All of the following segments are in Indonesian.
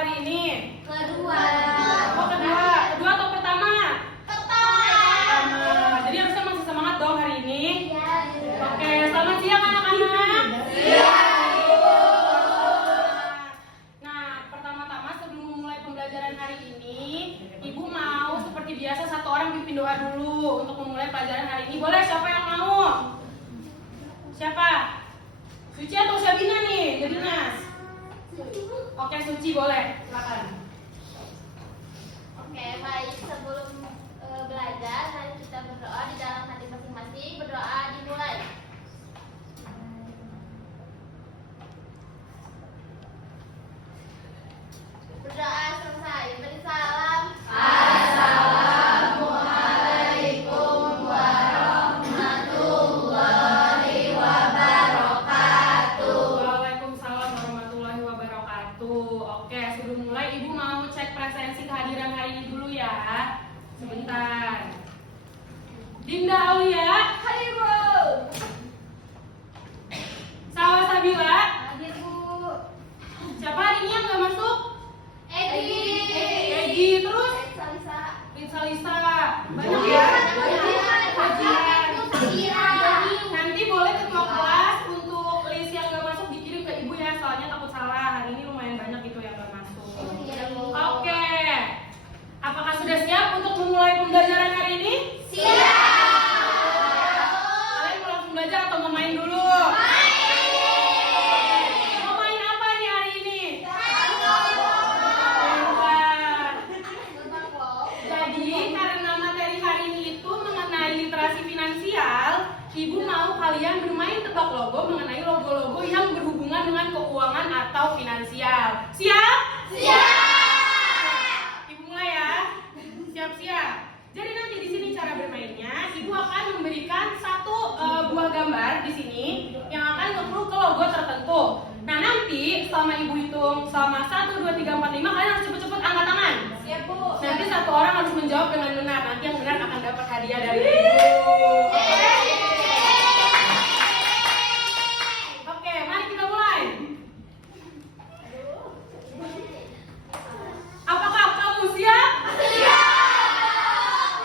hari ini? Kedua. Oh, kedua. Kedua atau pertama? Pertama. Jadi harusnya masih semangat dong hari ini? Iya. Oke, selamat siang anak-anak. Iya. Nah, pertama-tama sebelum memulai pembelajaran hari ini, Ibu mau seperti biasa satu orang pimpin doa dulu untuk memulai pelajaran hari ini. Boleh? Siapa yang mau? Siapa? Suci atau Sabina nih? Jadi Nas. Oke, Suci boleh. Silakan. Oke, baik. Sebelum belajar, mari kita berdoa di dalam hati masing-masing. Berdoa dimulai. Berdoa selesai. Beri salam. Assalamualaikum warahmatullahi wabarakatuh. Waalaikumsalam warahmatullahi wabarakatuh. Oke, sebelum mulai Ibu mau cek presensi kehadiran hari ini dulu ya. Sebentar. Dinda Aulia, Hadir, Bu. Sawa Sabila. Hadir, Bu. Siapa hari ini yang nggak masuk? Egi, terus Salisa. Lisa. Banyak ya? Nanti boleh ketua kelas untuk list yang nggak masuk dikirim ke Ibu ya, soalnya takut salah. Hari ini lumayan banyak itu yang nggak masuk. Oke. Apakah sudah siap untuk memulai pembelajaran hari ini? Kalian mau langsung belajar atau mau main dulu? Mau main apa nih hari ini? Jadi karena materi hari ini itu mengenai literasi finansial, Ibu mau kalian bermain tebak logo mengenai logo-logo yang berhubungan dengan keuangan atau finansial. Siap? Ibu mulai ya. Siap-siap. Jadi nanti di sini cara bermainnya, Ibu akan memberikan satu buah gambar di sini yang akan nge-clue ke logo tertentu. Nah, nanti selama Ibu hitung selama 1 2 3 4 5 kalian harus cepet-cepet angkat tangan. Siap, Bu. Nanti satu orang harus menjawab dengan benar. Nanti yang benar akan dapat hadiah dari Ibu. Oke, mari kita mulai. Apakah kamu siap?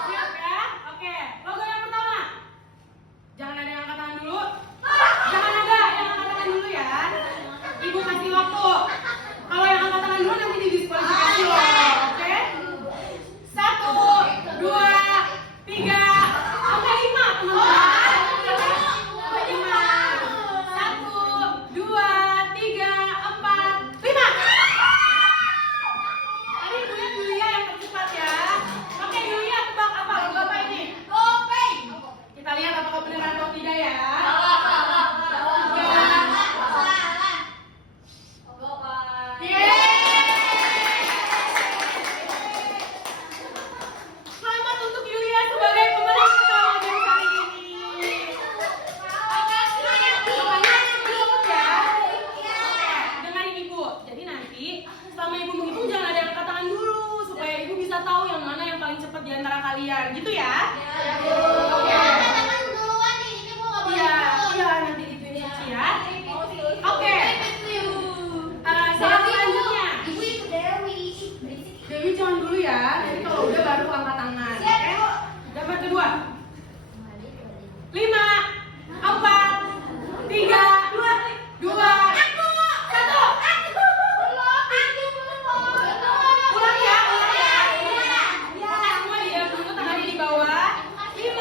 Siap ya? Oke, logo yang pertama. Jangan ada yang angkat tangan dulu. Jangan ada yang angkat tangan dulu ya. Ibu kasih waktu. Kalau yang angkat tangan dulu nanti didiskualifikasi loh. Oke? 1, 2, 3, sampai 5 teman-teman. Sampai 5. 1, 2, 3, 4, 5. Tadi Ibu lihat Yulia yang tercepat ya. Oke, Yulia tebak apa? Logo apa ini? Kita lihat apakah benar atau tidak ya. Selamat untuk Yulia sebagai pemenang pertama dari kali ini. Pokoknya cepet ya. Dengarin Ibu. Jadi nanti selama Ibu menghitung jangan ada yang angkat tangan dulu supaya Ibu bisa tahu yang mana yang paling cepat di antara kalian. Gitu ya? Oke. Iya, nanti gituin Suci ya. Oke. Selanjutnya. Dewi jangan dulu ya. Nanti kalau udah baru angkat tangan. Oke? Gambar kedua. 5, 4, 3, 2, 1. Ulang ya. Oke, semua diam dulu, tangannya di bawah. 5,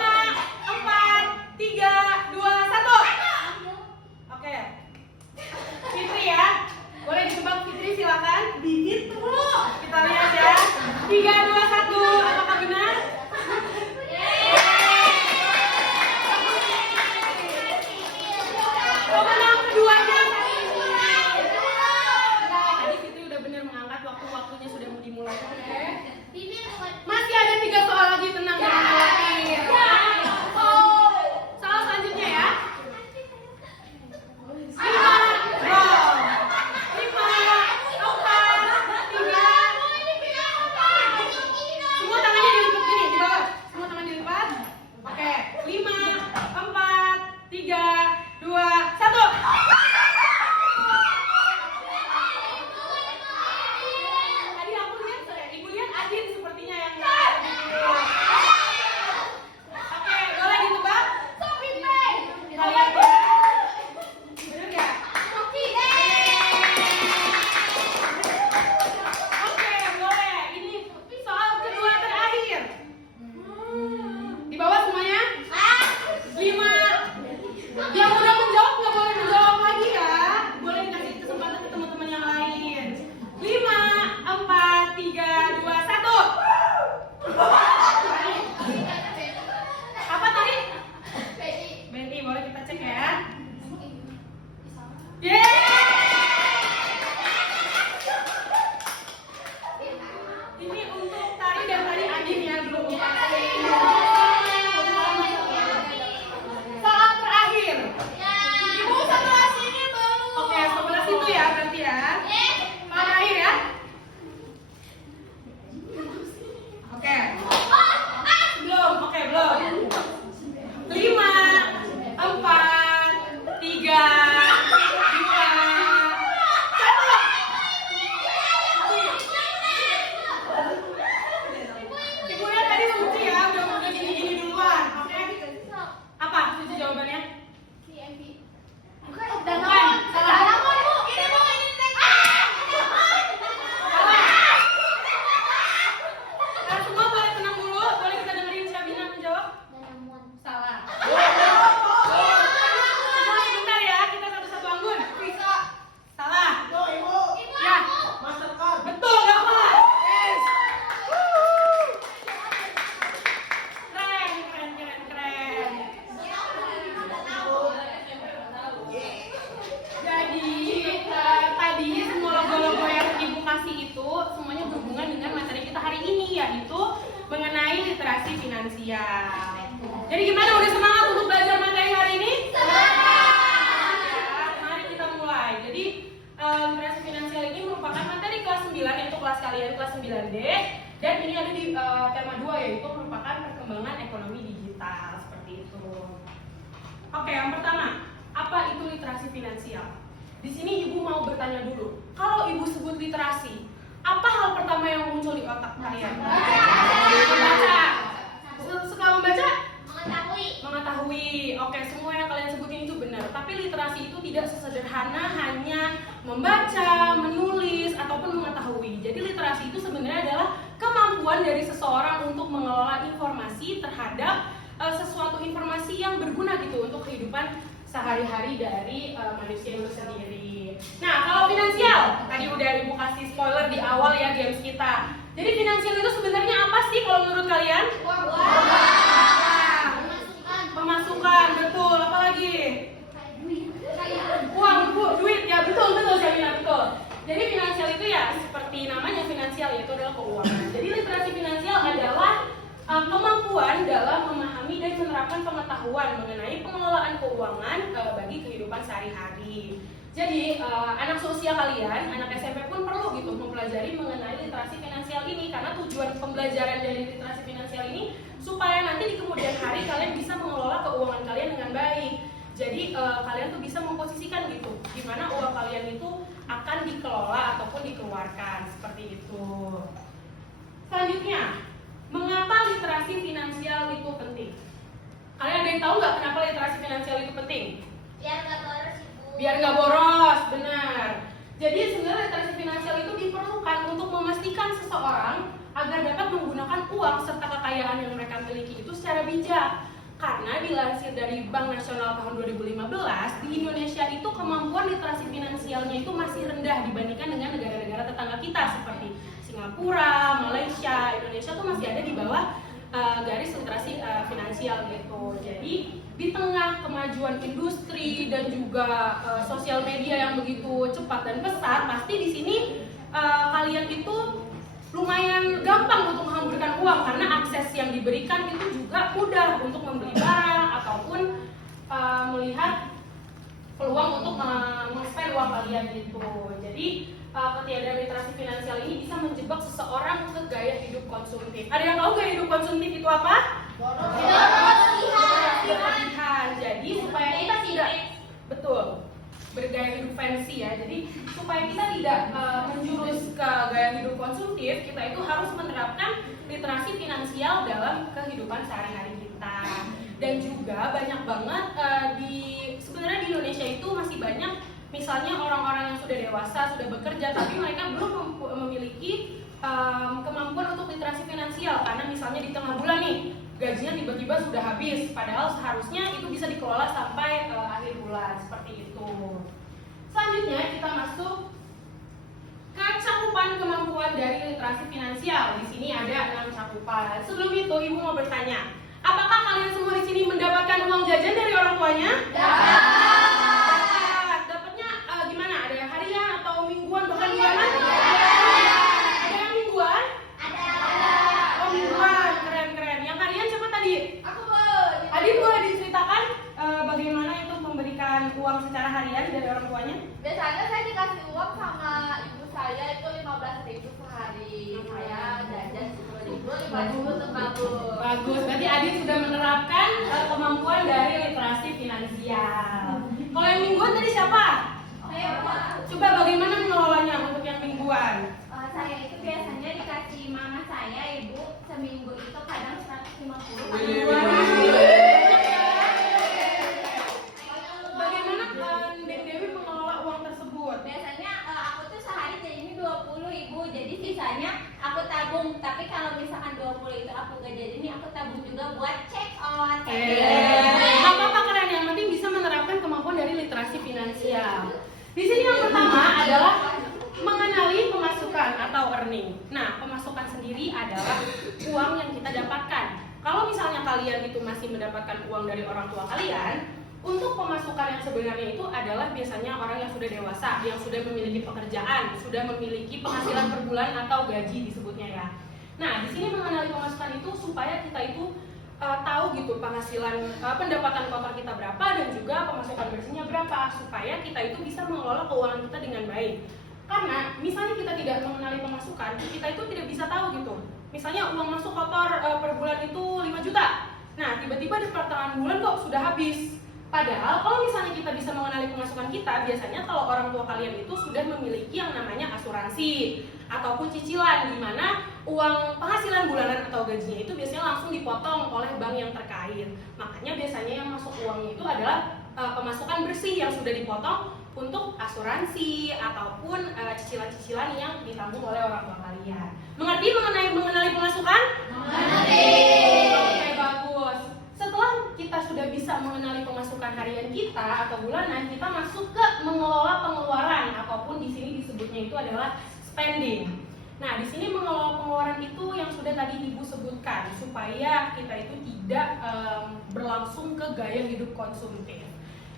4, 3, 2, 1. Oke. Fitri ya. Boleh ditebak Fitri, silakan. Kita lihat ya. 3, 2, 1. Apakah benar? ya. Makan air ya. Oke. Belum, oke belum. 5, 4, 3, 2, 1. Ibunya tadi menguji ya, udah gini-gini duluan. Oke. Apa? Setuju jawabannya? Bukan. Salah. Semua boleh tenang dulu. Boleh kita dengerin Syabina menjawab? Salah. Sebentar ya, kita satu-satu anggun. Salah. Ya. Betul, gak apa. Yes. Keren. Jadi tadi semua logo-logo yang Ibu kasih itu semuanya berhubungan dengan materi kita hari ini, yaitu mengenai literasi finansial. Jadi gimana, udah semangat untuk belajar materi hari ini? Ya, mari kita mulai. Jadi literasi finansial ini merupakan materi kelas 9, yaitu kelas kalian kelas 9D. Dan ini ada di tema 2, yaitu merupakan perkembangan ekonomi digital. Seperti itu. Oke, yang pertama, apa itu literasi finansial? Di sini Ibu mau bertanya dulu. Kalau Ibu sebut literasi, apa hal pertama yang muncul di otak kalian? Membaca. Setelah membaca? Mengetahui. Oke, semua yang kalian sebutin itu benar. Tapi literasi itu tidak sesederhana hanya membaca, menulis, ataupun mengetahui. Jadi literasi itu sebenarnya adalah kemampuan dari seseorang untuk mengelola informasi terhadap sesuatu informasi yang berguna gitu untuk kehidupan sehari-hari dari manusia itu sendiri. Nah, kalau finansial, tadi udah Ibu kasih spoiler di awal ya games kita. Jadi finansial itu sebenarnya apa sih kalau menurut kalian? Pemasukan, betul. Apalagi? Uang, duit ya, betul Syabina, betul. Jadi finansial itu ya seperti namanya finansial, yaitu adalah keuangan. Jadi literasi finansial adalah kemampuan dalam memahami dan menerapkan pengetahuan mengenai pengelolaan keuangan bagi kehidupan sehari-hari. Jadi anak sosial kalian, anak SMP pun perlu gitu mempelajari mengenai literasi finansial ini, karena tujuan pembelajaran dari literasi finansial ini supaya nanti di kemudian hari kalian bisa mengelola keuangan kalian dengan baik. Jadi kalian tuh bisa memposisikan gitu gimana uang kalian itu akan dikelola ataupun dikeluarkan, seperti itu. Selanjutnya, mengapa literasi finansial itu penting? Kalian ada yang tahu nggak kenapa literasi finansial itu penting? Biar nggak boros, benar. Jadi sebenarnya literasi finansial itu diperlukan untuk memastikan seseorang agar dapat menggunakan uang serta kekayaan yang mereka miliki itu secara bijak. Karena dilansir dari Bank Nasional tahun 2015, di Indonesia itu kemampuan literasi finansialnya itu masih rendah dibandingkan dengan negara-negara tetangga kita seperti Singapura, Malaysia. Indonesia tuh masih ada di bawah garis literasi finansial gitu. Jadi di tengah kemajuan industri dan juga sosial media yang begitu cepat dan pesat, pasti di sini kalian itu lumayan gampang untuk menghamburkan uang karena akses yang diberikan itu juga mudah untuk membeli barang ataupun melihat peluang untuk meng-spend uang kalian gitu. Jadi ketiadaan literasi finansial ini bisa menjebak seseorang ke gaya hidup konsumtif. Ada yang tahu gaya hidup konsumtif itu apa? Berlebihan. Jadi supaya kita tidak bergaya hidup fancy ya. Jadi supaya kita tidak menjurus ke gaya hidup konsumtif, kita itu harus menerapkan literasi finansial dalam kehidupan sehari-hari kita. Dan juga banyak banget sebenarnya di Indonesia itu masih banyak misalnya orang-orang yang sudah dewasa, sudah bekerja, tapi mereka belum memiliki kemampuan untuk literasi finansial. Karena misalnya di tengah bulan nih, gajinya tiba-tiba sudah habis, padahal seharusnya itu bisa dikelola sampai akhir bulan, seperti itu. Selanjutnya kita masuk ke cakupan kemampuan dari literasi finansial. Di sini ada 6 cakupan. Sebelum itu, Ibu mau bertanya, apakah kalian semua di sini mendapatkan uang jajan dari orang tuanya? Dapatnya gimana? Ada yang harian atau mingguan bahkan bulanan? Ada yang mingguan? Oh, mingguan, keren. Yang harian siapa tadi? Adit boleh diceritakan bagaimana itu memberikan uang secara harian dari orang tuanya? Biasanya saya dikasih uang sama Bagus. Berarti Adin sudah menerapkan kemampuan dari literasi finansial. Kalau yang mingguan tadi siapa? Saya, Pak. Coba bagaimana mengelolanya untuk yang mingguan? Saya itu biasanya dikasih mama saya, ibu, seminggu itu kadang 150. Bagaimana Dek Dewi mengelola uang tersebut? Biasanya aku tuh sehari jadinya 20, ibu, jadi sisanya aku tabung. Tapi kalau misalkan 20 itu aku gak jadi, aku tabung juga buat check out. Apa keren, yang penting bisa menerapkan kemampuan dari literasi finansial. Di sini yang pertama adalah mengenali pemasukan atau earning. Nah, pemasukan sendiri adalah uang yang kita dapatkan. Kalau misalnya kalian itu masih mendapatkan uang dari orang tua kalian, untuk pemasukan yang sebenarnya itu adalah biasanya orang yang sudah dewasa, yang sudah memiliki pekerjaan, sudah memiliki penghasilan per bulan atau gaji disebutnya ya. Nah, di sini mengenali pemasukan itu supaya kita itu tahu gitu penghasilan pendapatan kotor kita berapa dan juga pemasukan bersihnya berapa, supaya kita itu bisa mengelola keuangan kita dengan baik. Karena misalnya kita tidak mengenali pemasukan, kita itu tidak bisa tahu gitu. Misalnya uang masuk kotor per bulan itu 5 juta. Nah, tiba-tiba di pertengahan bulan kok sudah habis. Padahal kalau misalnya kita bisa mengenali pemasukan kita, biasanya kalau orang tua kalian itu sudah memiliki yang namanya asuransi ataupun cicilan, di mana uang penghasilan bulanan atau gajinya itu biasanya langsung dipotong oleh bank yang terkait. Makanya biasanya yang masuk uangnya itu adalah pemasukan bersih yang sudah dipotong untuk asuransi ataupun cicilan-cicilan yang ditanggung oleh orang tua kalian. Mengerti mengenali pemasukan? Mengerti. Oke, bagus. Setelah kita sudah bisa mengenali pemasukan harian kita atau bulanan, kita masuk ke mengelola pengeluaran ataupun di sini disebutnya itu adalah spending. Nah, di sini mengelola pengeluaran itu yang sudah tadi Ibu sebutkan supaya kita itu tidak berlangsung ke gaya hidup konsumtif.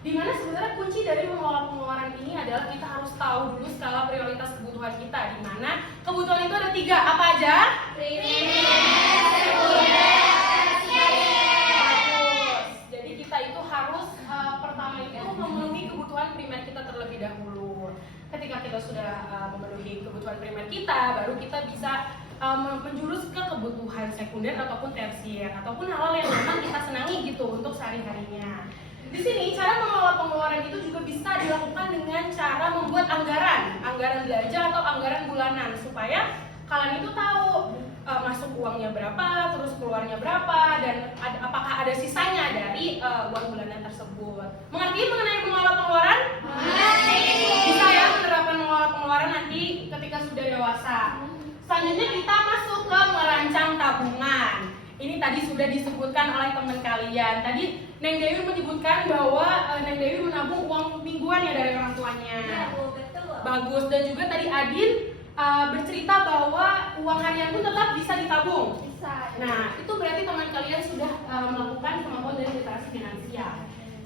Dimana sebenarnya kunci dari mengelola pengeluaran ini adalah kita harus tahu dulu skala prioritas kebutuhan kita. Dimana kebutuhan itu ada 3, apa aja? Jadi kita itu harus pertama itu memenuhi kebutuhan primer kita terlebih dahulu. Ketika kita sudah memenuhi kebutuhan primer kita, baru kita bisa menjurus ke kebutuhan sekunder ataupun tersier ataupun hal-hal yang memang kita senangi gitu untuk sehari-harinya. Di sini cara mengelola pengeluaran itu juga bisa dilakukan dengan cara membuat anggaran belanja atau anggaran bulanan supaya kalian itu tahu masuk uangnya berapa, terus keluarnya berapa, dan apakah ada sisanya dari uang bulanan tersebut. Mengerti mengenai mengelola pengeluaran? Mengerti. Bisa ya menerapkan mengelola pengeluaran nanti ketika sudah dewasa. Selanjutnya kita masuk ke merancang tabungan. Ini tadi sudah disebutkan oleh teman kalian. Tadi Neng Dewi menyebutkan bahwa Neng Dewi menabung uang mingguan ya dari orang tuanya. Ya, Bu, betul. Bagus. Dan juga tadi Adin bercerita bahwa uang harian pun tetap bisa ditabung. Bisa. Nah, itu berarti teman kalian sudah melakukan kemampuan dari literasi finansial.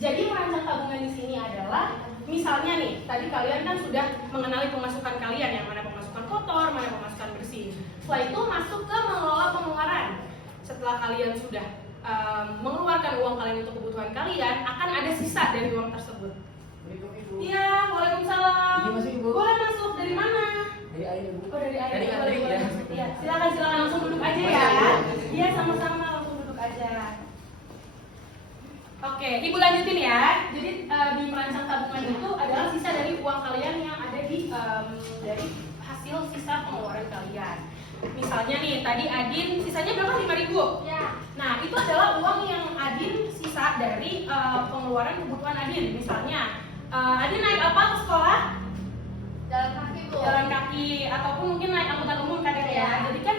Jadi merancang tabungan di sini adalah, misalnya nih, tadi kalian kan sudah mengenali pemasukan kalian, yang mana pemasukan kotor, mana pemasukan bersih. Setelah itu masuk ke mengelola pengeluaran. Setelah kalian sudah mengeluarkan uang kalian untuk kebutuhan kalian, akan ada sisa dari uang tersebut. Iya, waalaikumsalam. Ini masuk, Ibu. Boleh masuk, dari mana? Dari air, Bu. Oh, dari air. Dari Boleh, air, boleh. ya. Iya, silakan langsung duduk aja ya. Iya, sama-sama langsung duduk aja. Oke, Ibu lanjutin ya. Jadi di merancang tabungan itu adalah sisa dari uang kalian yang ada di dari hasil sisa pengeluaran kalian. Misalnya nih, tadi Adin sisanya berapa? 5.000. Ya. Nah, itu adalah uang yang Adin sisa dari pengeluaran kebutuhan Adin. Misalnya, Adin naik apa ke sekolah? Jalan kaki, Bu. Jalan kaki ataupun mungkin naik angkutan umum kan ya. Ya. Jadi kan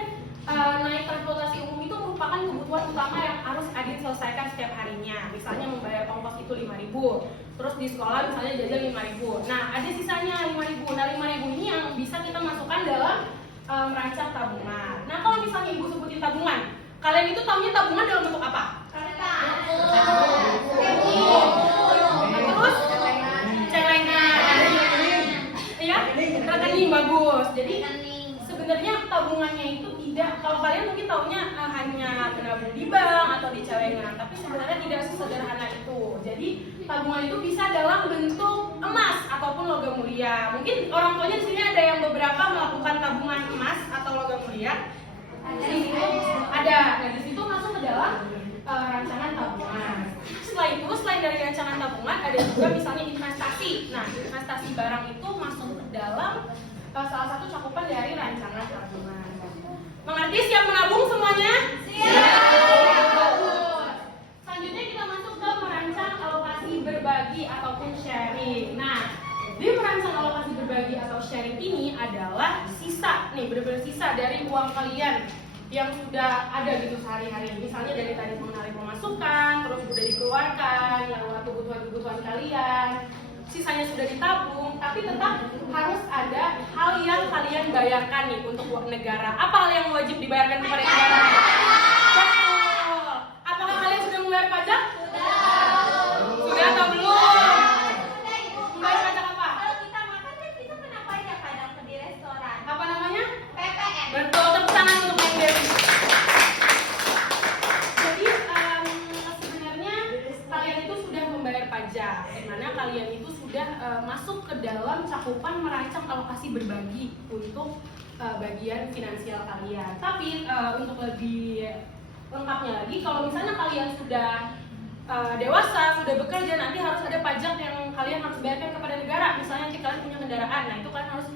naik transportasi umum itu merupakan kebutuhan utama yang harus Adin selesaikan setiap harinya. Misalnya membayar ongkos itu 5.000. Terus di sekolah misalnya jajan 5.000. Nah, ada sisanya 5.000. Nah, 5.000 ini yang bisa kita masukkan dalam merancang tabungan. Nah, kalau misalnya Ibu sebutin tabungan, kalian itu tahunya tabungan dalam bentuk apa? Terus celengan. Iya, rekening bagus. Jadi sebenarnya tabungannya itu tidak, kalau kalian mungkin tahunya hanya menabung di bank atau di celengan, tapi sebenarnya tidak sesederhana itu. Jadi tabungan itu bisa dalam bentuk emas ataupun logam mulia. Mungkin orang tuanya di sini ada yang beberapa melakukan tabungan emas atau logam mulia. Ada itu selain dari rancangan tabungan ada juga misalnya investasi. Nah, investasi barang itu masuk ke dalam salah satu cakupan dari rancangan tabungan. Mengerti? Siap menabung semuanya? Siap. Bagus. Selanjutnya kita masuk ke merancang alokasi berbagi ataupun sharing. Nah, di merancang alokasi berbagi atau sharing ini adalah sisa nih, benar-benar sisa dari uang kalian yang sudah ada gitu sehari-hari. Misalnya dari tadi mengenai pemasukan, terus sudah dikeluarkan lewat kebutuhan-kebutuhan kalian, sisanya sudah ditabung, tapi tetap harus ada hal yang kalian bayarkan nih untuk uang negara. Apa hal yang wajib dibayarkan kepada negara? Betul. Apakah kalian sudah membayar pajak? Sudah atau belum? Membayar pajak apa? Kalau kita makan kan kita kena pajak kadang di restoran. Apa namanya? PPN. Betul, tepuk tangan untuk Mbak Dewi. Jadi sebenarnya kalian itu sudah membayar pajak, di mana kalian itu sudah masuk ke dalam cakupan merancang alokasi berbagi untuk bagian finansial kalian. Tapi untuk lebih lengkapnya lagi, kalau misalnya kalian sudah dewasa, sudah bekerja, nanti harus ada pajak yang kalian harus bayarkan kepada negara. Misalnya nanti kalian punya kendaraan, nah itu kalian harus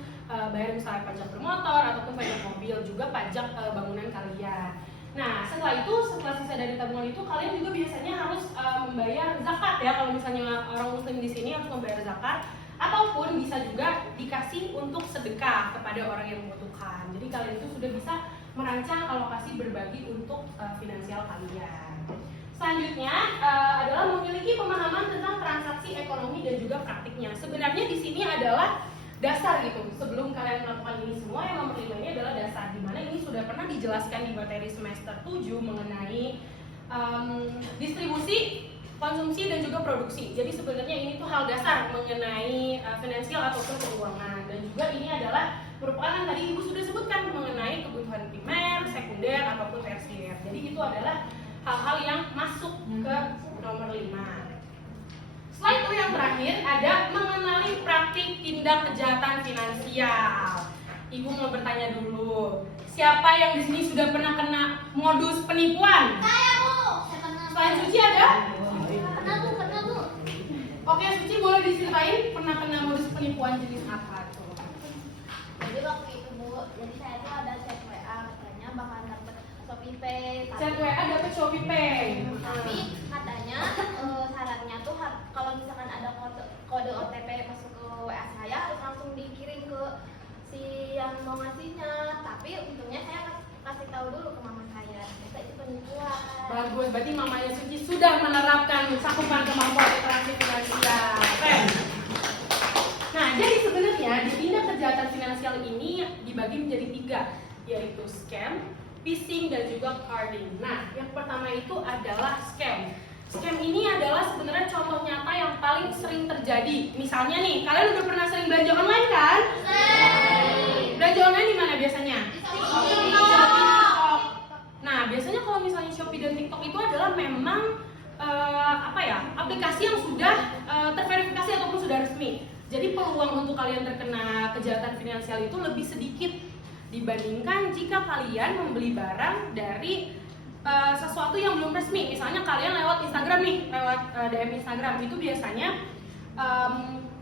bayar misalnya pajak bermotor ataupun pajak mobil, juga pajak bangunan kalian. Nah, setelah itu, setelah sisa dari tabungan itu, kalian juga biasanya harus membayar zakat ya. Kalau misalnya orang muslim di sini harus membayar zakat, ataupun bisa juga dikasih untuk sedekah kepada orang yang membutuhkan. Jadi kalian itu sudah bisa merancang alokasi berbagi untuk finansial kalian. Selanjutnya adalah memiliki pemahaman tentang transaksi ekonomi dan juga praktiknya. Sebenarnya di sini adalah dasar gitu. Sebelum kalian melakukan ini semua, yang nomor 5 ini adalah dasar, dimana ini sudah pernah dijelaskan di materi semester 7 mengenai distribusi, konsumsi dan juga produksi. Jadi sebenarnya ini tuh hal dasar mengenai finansial ataupun keuangan. Dan juga ini adalah merupakan yang tadi Ibu sudah sebutkan mengenai kebutuhan primer, sekunder ataupun tersier. Jadi itu adalah hal-hal yang masuk ke nomor 5. Setelah itu yang terakhir ada mengenali praktik tindak kejahatan finansial. Ibu mau bertanya dulu, siapa yang di sini sudah pernah kena modus penipuan? Saya, Bu. Saya pernah. Selain Suci ada? Pernah, Bu. Oke, Suci boleh diceritain pernah kena modus penipuan jenis apa tuh? Jadi waktu itu, Bu, jadi saya tuh ada chat WA katanya bakal dapet Shopee Pay. Chat WA dapet Shopee Pay. Tapi katanya syaratnya tuh kalau misalkan ada kode OTP masuk ke WA saya harus langsung dikirim ke si yang mau ngasihnya. Tapi untungnya saya kasih tahu dulu ke mama saya. Ternyata itu penipuan. Bagus, berarti mamanya Suci sudah menerapkan cakupan kemampuan literasi finansial. Keren. Nah, jadi sebenarnya di tindak kejahatan finansial ini dibagi menjadi 3, yaitu scam, phishing dan juga carding. Nah, yang pertama itu adalah scam. Scam ini adalah sebenarnya contoh nyata yang paling sering terjadi. Misalnya nih, kalian udah pernah sering belanja online kan? Belanja online di mana biasanya? Shopee, TikTok. Nah, biasanya kalau misalnya Shopee dan TikTok itu adalah memang aplikasi yang sudah terverifikasi ataupun sudah resmi. Jadi peluang untuk kalian terkena kejahatan finansial itu lebih sedikit dibandingkan jika kalian membeli barang dari sesuatu yang belum resmi. Misalnya kalian lewat Instagram nih, lewat DM Instagram, itu biasanya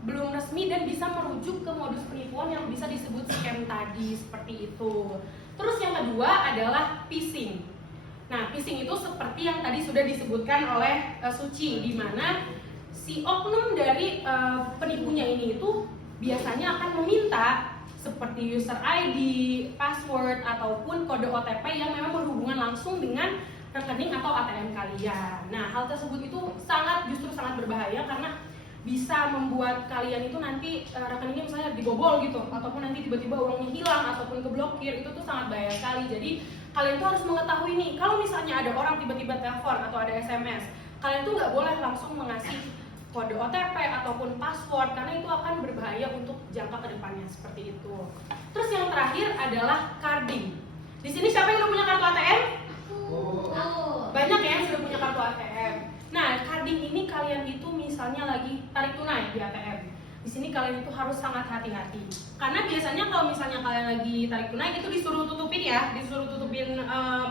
belum resmi dan bisa merujuk ke modus penipuan yang bisa disebut scam tadi, seperti itu. Terus yang kedua adalah phishing. Nah, phishing itu seperti yang tadi sudah disebutkan oleh Suci, di mana si oknum dari penipunya ini itu biasanya akan meminta seperti user ID, password, ataupun kode OTP yang memang berhubungan langsung dengan rekening atau ATM kalian. Nah, hal tersebut itu justru sangat berbahaya karena bisa membuat kalian itu nanti rekeningnya misalnya dibobol gitu, ataupun nanti tiba-tiba uangnya hilang ataupun keblokir. Itu tuh sangat bahaya sekali. Jadi kalian tuh harus mengetahui nih, kalau misalnya ada orang tiba-tiba telepon atau ada SMS, kalian tuh nggak boleh langsung mengasih kode OTP ataupun password karena itu akan berbahaya untuk jangka kedepannya, seperti itu. Terus yang terakhir adalah carding. Di sini siapa yang udah punya kartu ATM? Banyak ya yang sudah punya kartu ATM. Nah, carding ini kalian itu misalnya lagi tarik tunai di ATM. Di sini kalian itu harus sangat hati-hati. Karena biasanya kalau misalnya kalian lagi tarik tunai itu disuruh tutupin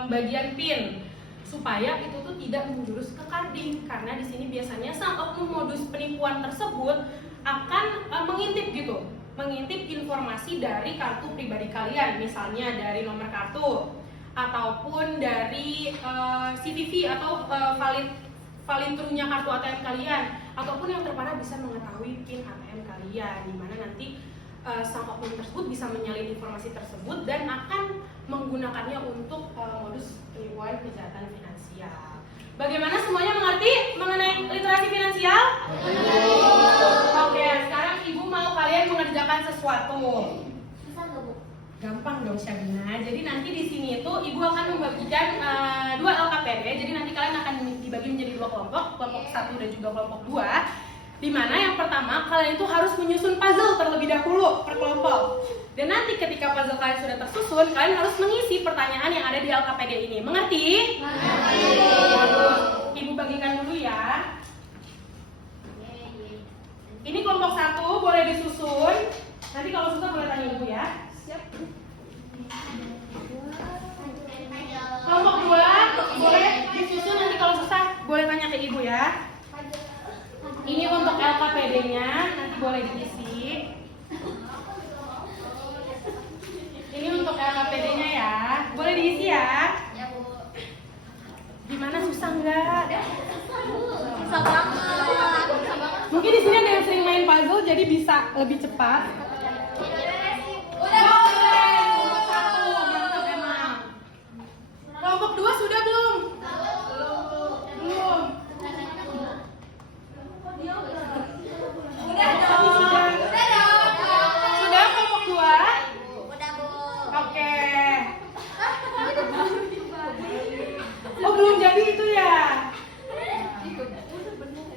bagian PIN. supaya itu tuh tidak menjurus ke carding, karena di sini biasanya sang oknum modus penipuan tersebut akan mengintip informasi dari kartu pribadi kalian, misalnya dari nomor kartu ataupun dari CVV atau valid true-nya kartu ATM kalian, ataupun yang terparah bisa mengetahui PIN ATM kalian, di mana nanti sang oknum tersebut bisa menyalin informasi tersebut dan akan menggunakannya untuk modus penipuan kejahatan finansial. Bagaimana, semuanya mengerti mengenai literasi finansial? Oke, sekarang ibu mau kalian mengerjakan sesuatu. Susah nggak, Bu? Gampang dong, Syabina. Jadi nanti di sini itu ibu akan membagikan 2 LKPD. Jadi nanti kalian akan dibagi menjadi 2 kelompok, kelompok 1 dan juga kelompok 2. Di mana yang pertama kalian itu harus menyusun puzzle terlebih dahulu per kelompok. Dan nanti ketika puzzle kalian sudah tersusun, kalian harus mengisi pertanyaan yang ada di LKPD ini. Mengerti? Mengerti. Bagus. Ibu bagikan dulu ya. Ini kelompok 1 boleh disusun. Nanti kalau susah boleh tanya ibu ya. Siap. Kelompok 2 boleh disusun, nanti kalau susah boleh tanya ke ibu ya. Ini untuk LKPD-nya, nanti boleh diisi. Ini untuk LKPD-nya ya, boleh diisi ya. Ya, Bu. Gimana, susah nggak? Susah banget. Mungkin di sini ada yang sering main puzzle, jadi bisa lebih cepat. Udah. Kelompok 1 mantap emang. Kelompok 2 sudah belum? Belum. Udah dong. Sudah kelompok 2? Udah, Bu. Oke. Oh, belum jadi itu ya?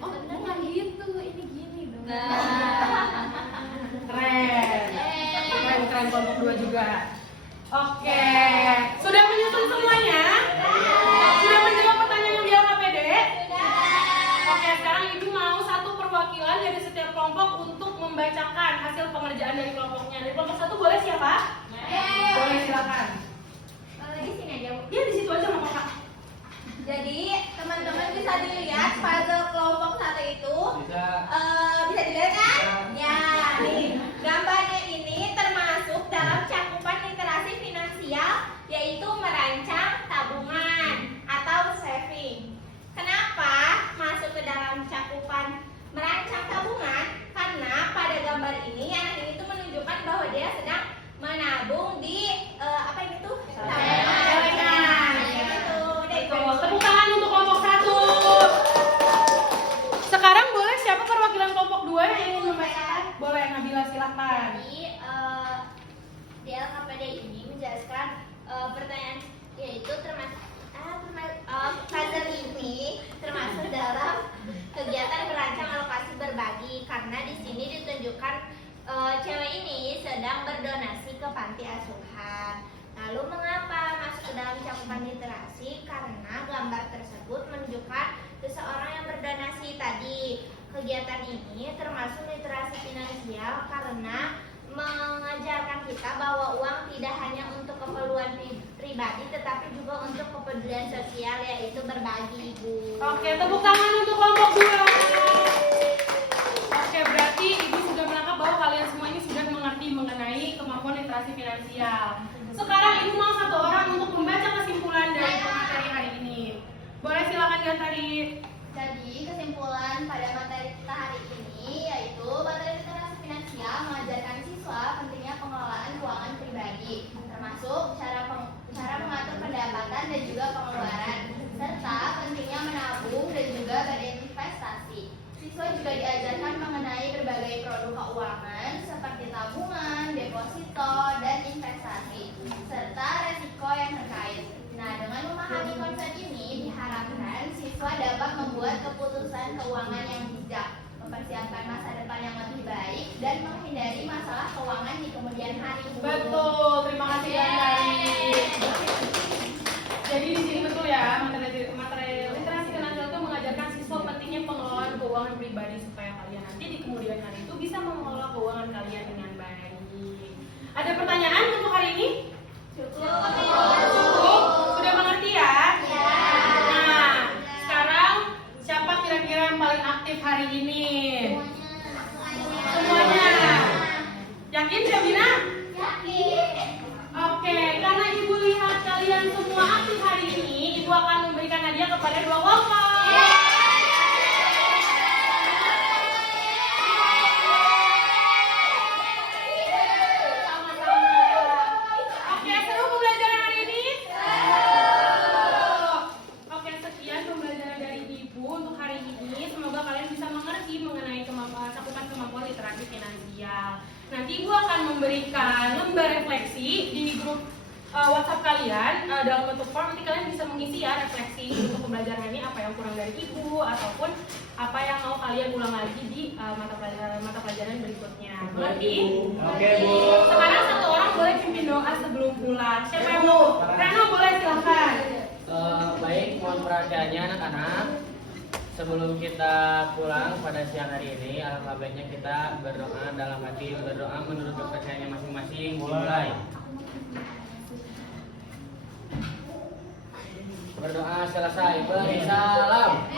Oh, beneran gitu. Ini gini dong. Keren kelompok 2 juga. Oke. Sudah menyusun semuanya? Sudah menjawab pertanyaan yang di LKPD? Oke, sekarang ibu mau satu perwakilan dari setiap kelompok untuk membacakan hasil pengerjaan dari kelompoknya. Dari kelompok 1 boleh siapa? Boleh, silakan. Di sini aja, Bu. Dia di situ aja nggak apa-apa. Jadi teman-teman bisa dilihat puzzle kelompok 1 itu bisa dilihat kan? Ya, nih gambarnya ini termasuk dalam cakupan literasi finansial, yaitu merancang tabungan atau saving. Kenapa masuk ke dalam cakupan merancang tabungan? Karena pada gambar ini anak ini tuh menunjukkan bahwa dia sedang menabung di apa ini tuh? Celengan. Gitu. Udah itu. Tepuk tangan untuk kelompok 1. Sekarang boleh siapa perwakilan kelompok 2 yang ingin membacakan? Boleh, Nabila, silakan. Jadi di LKPD ini menjelaskan pertanyaan, yaitu termasuk puzzle ini termasuk dalam kegiatan merancang alokasi berbagi, karena di sini ditunjukkan cewek ini sedang berdonasi ke panti asuhan. Lalu mengapa masuk ke dalam cakupan literasi? Karena gambar tersebut menunjukkan seseorang yang berdonasi tadi. Kegiatan ini termasuk literasi finansial karena mengajarkan kita bahwa uang tidak hanya untuk keperluan pribadi, tetapi juga untuk kepedulian sosial, yaitu berbagi, Ibu. Oke, tepuk tangan untuk kelompok 2. Oke, berarti ibu sudah menangkap bahwa kalian semua ini sudah mengerti mengenai kemampuan literasi finansial. Sekarang ibu mau satu orang untuk membaca kesimpulan dari materi hari ini. Boleh, silakan Gantari. Jadi kesimpulan pada materi kita hari ini yaitu materi literasi finansial mengajarkan siswa pentingnya pengelolaan keuangan pribadi, termasuk cara mengatur pendapatan dan juga pengeluaran, serta pentingnya menabung dan juga berinvestasi. Siswa juga diajarkan mengenai berbagai produk keuangan seperti tabungan, deposito, dan investasi, serta resiko yang terkait. Nah, dengan memahami konsep ini diharapkan siswa dapat membuat keputusan keuangan yang bijak, mempersiapkan masa depan yang lebih baik, dan menghindari masalah keuangan di kemudian hari. Betul, terima kasih Gantari. Jadi di sini betul ya, materi literasi finansial itu mengajarkan siswa pentingnya pengelolaan keuangan pribadi supaya kalian nanti di kemudian hari itu bisa mengelola keuangan kalian dengan baik. Ada pertanyaan untuk hari ini? Cukup. Sudah mengerti ya? Ya. grup WhatsApp kalian dalam bentuk form. Nanti kalian bisa mengisi ya refleksi untuk pembelajaran ini, apa yang kurang dari ibu ataupun apa yang mau kalian ulang lagi di mata pelajaran berikutnya. Mengerti? Oke, Bu. Sekarang satu orang boleh pimpin doa sebelum pulang. Siapa yang mau? Reno boleh, silahkan. Baik, mohon perhatiannya anak-anak. Sebelum kita pulang pada siang hari ini, alangkah baiknya kita berdoa dalam hati, berdoa menurut kepercayaannya masing-masing. Mulai. Berdoa selesai. Beri salam.